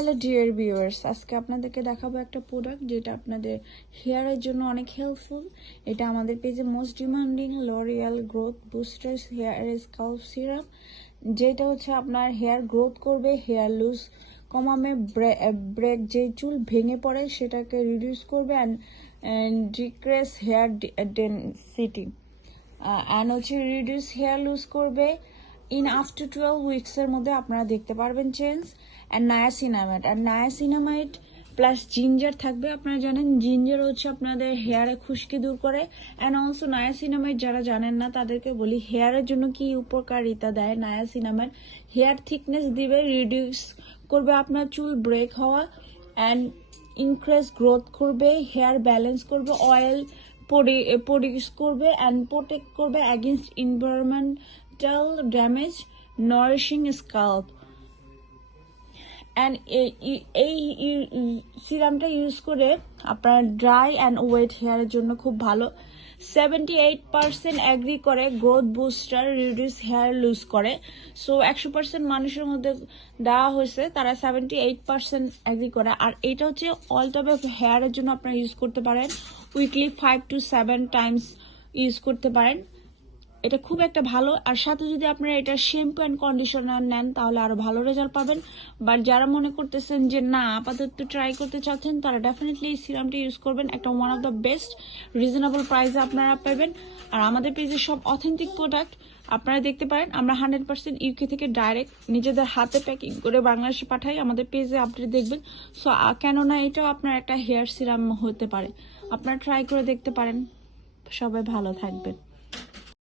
Hello dear viewers, আজকে আপনাদেরকে দেখাবো একটা প্রোডাক্ট যেটা আপনাদের হেয়ারের জন্য অনেক হেল্পফুল। এটা আমাদের পেজে most demanding L'Oreal growth booster hair scalp serum, যেটা হচ্ছে আপনার হেয়ার গ্রোথ করবে, হেয়ার লুজ কমাবে, ব্রেক যে চুল ভেঙে পড়ে সেটাকে রিডিউস করবে and decrease hair density and হচ্ছে রিডিউস হেয়ার লুজ করবে। ইন আফটার 12 উইকসের মধ্যে আপনারা দেখতে পারবেন change. And niacinamide plus ginger থাকবে। আপনারা জানেন জিঞ্জার হচ্ছে আপনাদের হেয়ারে খুশকি দূর করে। অ্যান্ড অলসো নায়াসিনামাইড যারা জানেন না তাদেরকে বলি, হেয়ারের জন্য কি উপকারিতা দেয় নায়াসিনামাইড, হেয়ার থিকনেস দিবে, রিডিউস করবে আপনার চুল ব্রেক হওয়া, অ্যান্ড ইনক্রিজ গ্রোথ করবে, হেয়ার ব্যালেন্স করবে, অয়েল প্রডিউস করবে অ্যান্ড প্রোটেক্ট করবে against environmental damage, nourishing SCALP. And এই সিরামটা ইউজ করে আপনার ড্রাই অ্যান্ড ওয়েট হেয়ারের জন্য খুব ভালো। 78% অ্যাগ্রি করে growth booster, reduce hair loss করে। সো 100% মানুষের মধ্যে দেওয়া হয়েছে, তারা 78% অ্যাগ্রি করে। আর এটা হচ্ছে অল টাইপ অফ হেয়ারের জন্য আপনারা ইউজ করতে পারেন, উইকলি 5 to 7 টাইমস ইউজ করতে পারেন। এটা খুব একটা ভালো। আর সাথে যদি আপনারা এটা শ্যাম্পু অ্যান্ড কন্ডিশনার নেন তাহলে আরো ভালো রেজাল্ট পাবেন। বাট যারা মনে করতেছেন যে না আপাতত ট্রাই করতে চাচ্ছেন, তারা ডেফিনেটলি এই সিরামটা ইউজ করবেন। একটা one of the best reasonable প্রাইসে আপনারা পাবেন। আর আমাদের পেজে সব অথেন্টিক প্রোডাক্ট আপনারা দেখতে পারেন। আমরা 100% ইউকে থেকে ডাইরেক্ট নিজেদের হাতে প্যাকিং করে বাংলাদেশে পাঠাই। আমাদের পেজে আপডেট দেখবেন। সো কেননা এটাও আপনার একটা হেয়ার সিরাম হতে পারে, আপনারা ট্রাই করে দেখতে পারেন। সবাই ভালো থাকবেন।